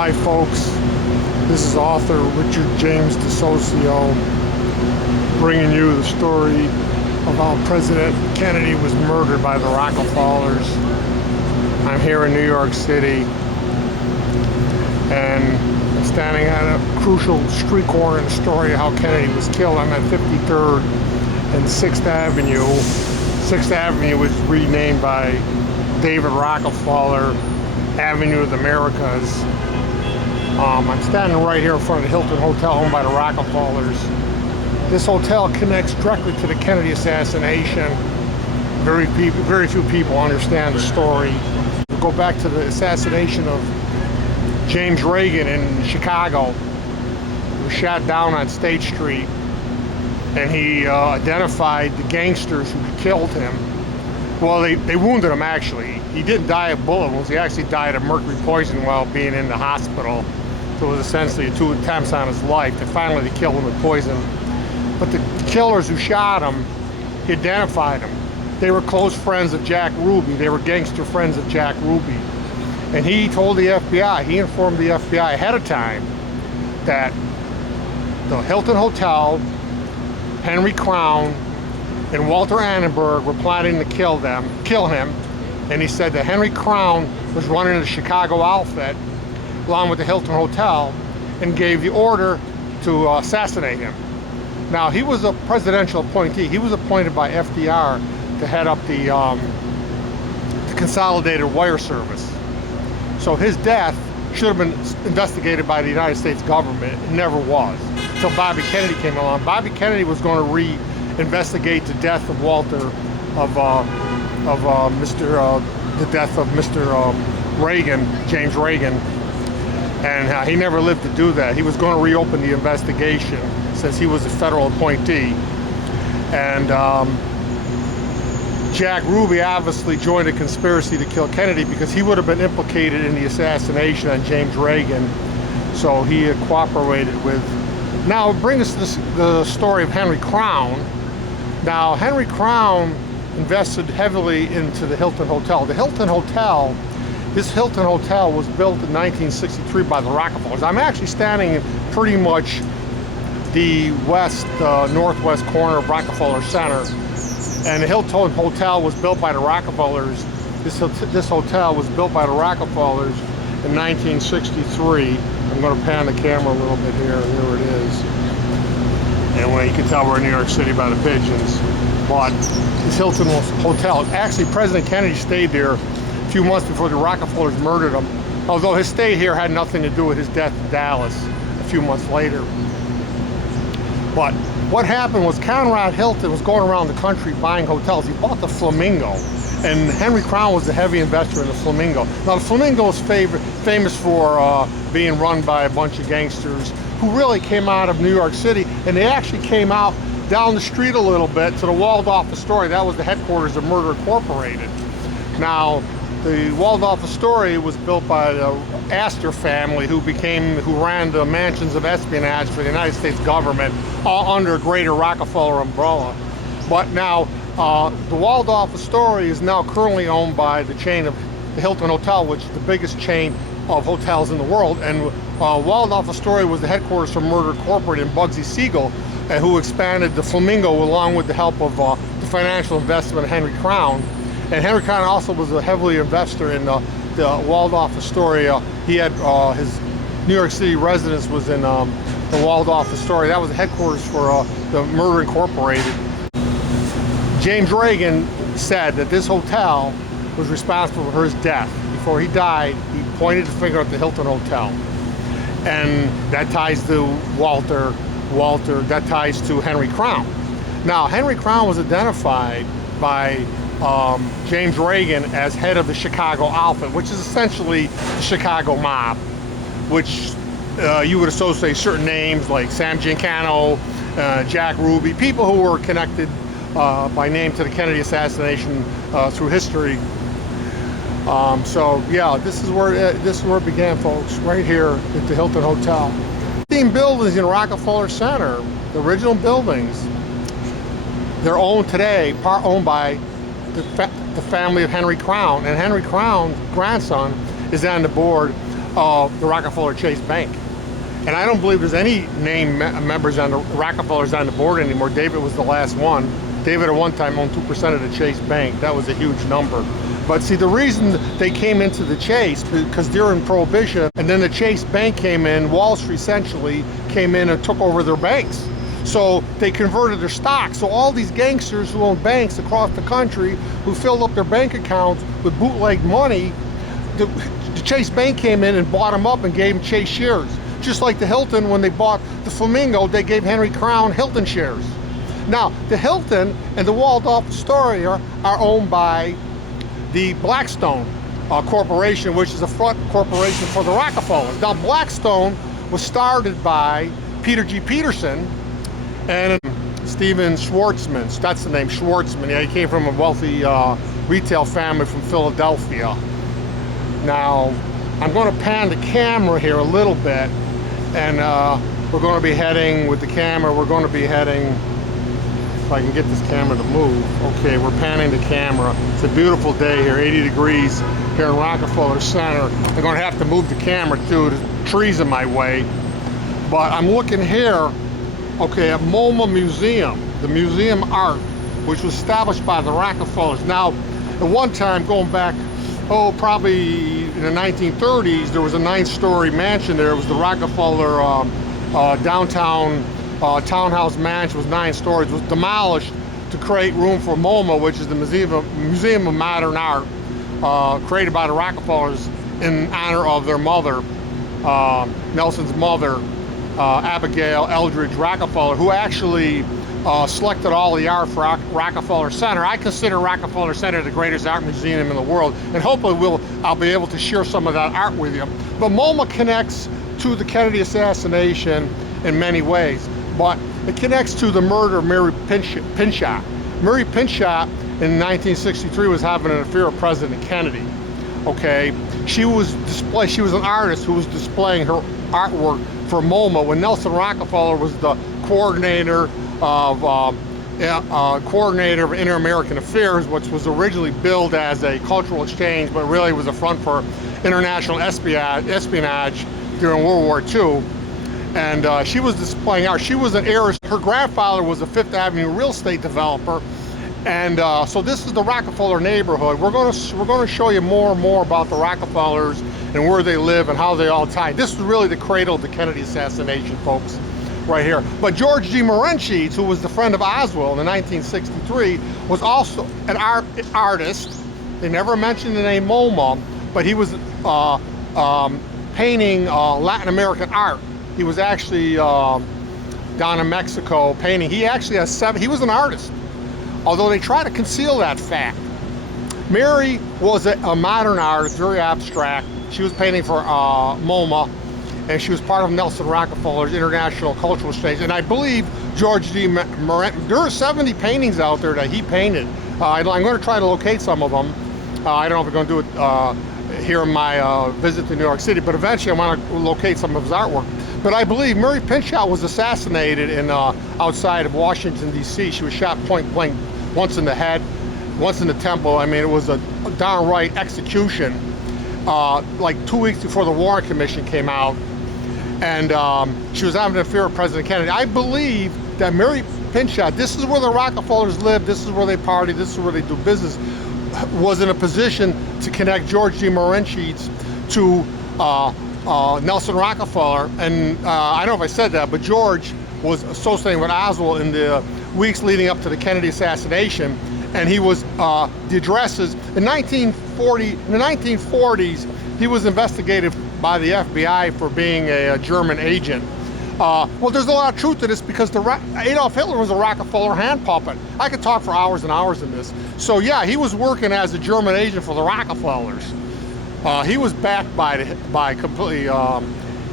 Hi folks, this is author Richard James DeSocio bringing you the story of how President Kennedy was murdered by the Rockefellers. I'm here in New York City and I'm standing at a crucial street corner in the story of how Kennedy was killed. I'm at 53rd and 6th Avenue. 6th Avenue was renamed by David Rockefeller, Avenue of the Americas. I'm standing right here in front of the Hilton Hotel owned by the Rockefellers. This hotel connects directly to the Kennedy assassination. Very few people understand the story. We'll go back to the assassination of James Ragen in Chicago. He was shot down on State Street, and he identified the gangsters who killed him. Well, they wounded him, actually. He didn't die of bullet wounds. He actually died of mercury poisoning while being in the hospital. So it was essentially 2 attempts on his life. They finally killed him with poison. But the killers who shot him, he identified them. They were close friends of Jack Ruby. They were gangster friends of Jack Ruby. And he told the FBI, he informed the FBI ahead of time that the Hilton Hotel, Henry Crown, and Walter Annenberg were plotting to kill him. And he said that Henry Crown was running the Chicago outfit along with the Hilton Hotel and gave the order to assassinate him. Now, he was a presidential appointee. He was appointed by FDR to head up the Consolidated Wire Service. So his death should have been investigated by the United States government. It never was, until Bobby Kennedy came along. Bobby Kennedy was going to investigate the death of the death of Mr. Ragen, James Ragen, and he never lived to do that. He was going to reopen the investigation since he was a federal appointee. And Jack Ruby obviously joined a conspiracy to kill Kennedy because he would have been implicated in the assassination on James Ragen. So he had cooperated with. Now, bring us to the story of Henry Crown. Now, Henry Crown invested heavily into the Hilton Hotel. The Hilton Hotel, this Hilton Hotel was built in 1963 by the Rockefellers. I'm actually standing in pretty much the northwest corner of Rockefeller Center. And the Hilton Hotel was built by the Rockefellers. This hotel was built by the Rockefellers in 1963. I'm going to pan the camera a little bit here. There it is. And well, you can tell we're in New York City by the pigeons. But this Hilton Hotel, actually President Kennedy stayed there a few months before the Rockefellers murdered him, although his stay here had nothing to do with his death in Dallas a few months later. But what happened was Conrad Hilton was going around the country buying hotels. He bought the Flamingo, and Henry Crown was a heavy investor in the Flamingo. Now, the Flamingo is famous for being run by a bunch of gangsters who really came out of New York City, and they actually came out down the street a little bit to the Waldorf Astoria. That was the headquarters of Murder Incorporated. Now, the Waldorf Astoria was built by the Astor family, who ran the mansions of espionage for the United States government, all under a greater Rockefeller umbrella. But now, the Waldorf Astoria is now currently owned by the chain of the Hilton Hotel, which is the biggest chain of hotels in the world. And Waldorf Astoria was the headquarters for Murder Incorporated and Bugsy Siegel, who expanded the Flamingo along with the help of the financial investment of Henry Crown. And Henry Crown also was a heavily investor in the Waldorf Astoria. He had his New York City residence was in the Waldorf Astoria. That was the headquarters for the Murder Incorporated. James Ragen said that this hotel was responsible for his death. Before he died, he pointed the finger at the Hilton Hotel. And that ties to Walter, that ties to Henry Crown. Now, Henry Crown was identified by James Ragen as head of the Chicago outfit, which is essentially the Chicago mob, which you would associate certain names like Sam Giancana, Jack Ruby, people who were connected by name to the Kennedy assassination through history. So yeah, this is where it began, folks, right here at the Hilton Hotel. 15 buildings in Rockefeller Center, the original buildings, they're owned today, part owned by the family of Henry Crown, and Henry Crown's grandson is on the board the Rockefeller Chase Bank. And I don't believe there's any named members on the Rockefellers on the board anymore. David was the last one. David at one time owned 2% of the Chase Bank. That was a huge number. But see, the reason they came into the Chase, because during Prohibition, and then the Chase Bank came in, Wall Street essentially came in and took over their banks. So they converted their stock. So all these gangsters who owned banks across the country, who filled up their bank accounts with bootleg money, the Chase Bank came in and bought them up and gave them Chase shares. Just like the Hilton, when they bought the Flamingo, they gave Henry Crown Hilton shares. Now, the Hilton and the Waldorf-Astoria are owned by the Blackstone Corporation, which is a front corporation for the Rockefellers. Now, Blackstone was started by Peter G. Peterson and Stephen Schwartzman. That's the name, Schwartzman. Yeah, he came from a wealthy retail family from Philadelphia. Now, I'm going to pan the camera here a little bit, and we're going to be heading with the camera. We're going to be heading, if I can get this camera to move. Okay, we're panning the camera. It's a beautiful day here, 80 degrees here in Rockefeller Center. I'm going to have to move the camera too. There's trees in my way. But I'm looking here, okay, at MoMA Museum, the museum art, which was established by the Rockefellers. Now, at one time, going back, probably in the 1930s, there was a 9-story mansion there. It was the Rockefeller downtown townhouse mansion. It was 9 stories. It was demolished to create room for MoMA, which is the Museum of Modern Art, created by the Rockefellers in honor of their mother, Nelson's mother, Abigail Eldridge Rockefeller, who actually selected all the art for Rockefeller Center. I consider Rockefeller Center the greatest art museum in the world, and hopefully I'll be able to share some of that art with you. But MoMA connects to the Kennedy assassination in many ways, but it connects to the murder of Mary Pinchot. Mary Pinchot in 1963 was having an affair with President Kennedy. Okay, she was an artist who was displaying her artwork for MoMA when Nelson Rockefeller was the coordinator of Inter-American Affairs, which was originally billed as a cultural exchange, but really was a front for international espionage during World War II. And she was displaying art. She was an heiress. Her grandfather was a Fifth Avenue real estate developer, and so this is the Rockefeller neighborhood. We're going to show you more and more about the Rockefellers and where they live and how they all tie. This is really the cradle of the Kennedy assassination, folks, right here. But George G. Morenchitz, who was the friend of Oswald in 1963, was also an artist. They never mentioned the name MoMA, but he was painting Latin American art. He was actually down in Mexico painting. He actually has he was an artist, although they try to conceal that fact. Mary was a modern artist, very abstract. She was painting for MoMA, and she was part of Nelson Rockefeller's International Cultural Exchange. And I believe George D. Morenchitz, there are 70 paintings out there that he painted. I'm going to try to locate some of them. I don't know if we're going to do it here in my visit to New York City, but eventually I want to locate some of his artwork. But I believe Mary Pinchot was assassinated in outside of Washington, D.C. She was shot point blank, once in the head, once in the temple. I mean, it was a downright execution, like 2 weeks before the Warren Commission came out. And she was having an affair with President Kennedy. I believe that Mary Pinchot, this is where the Rockefellers live, this is where they party, this is where they do business, was in a position to connect George G. Morenchitz to Nelson Rockefeller. And I don't know if I said that, but George was associating with Oswald in the weeks leading up to the Kennedy assassination. And he was, the addresses, in the 1940s, he was investigated by the FBI for being a German agent. Well, there's a lot of truth to this because Adolf Hitler was a Rockefeller hand puppet. I could talk for hours and hours in this. So yeah, he was working as a German agent for the Rockefellers. He was backed by completely,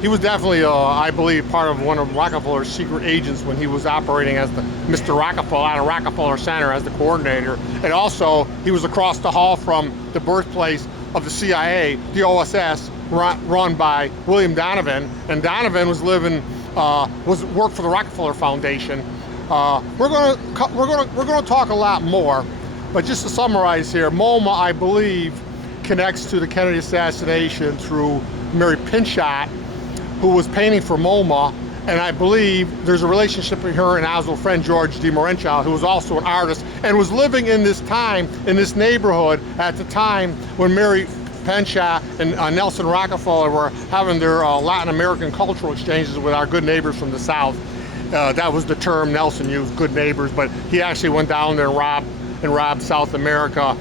he was definitely, I believe, part of one of Rockefeller's secret agents when he was operating as the Mr. Rockefeller out of Rockefeller Center as the coordinator. And also, he was across the hall from the birthplace of the CIA, the OSS, run by William Donovan. And Donovan was worked for the Rockefeller Foundation. We're gonna talk a lot more, but just to summarize here, MoMA, I believe, connects to the Kennedy assassination through Mary Pinchot, who was painting for MoMA, and I believe there's a relationship between her and Oswald's friend George de Morenchal, who was also an artist and was living in this time, in this neighborhood at the time when Mary Pinchot and Nelson Rockefeller were having their Latin American cultural exchanges with our good neighbors from the South. That was the term Nelson used, good neighbors, but he actually went down there and robbed South America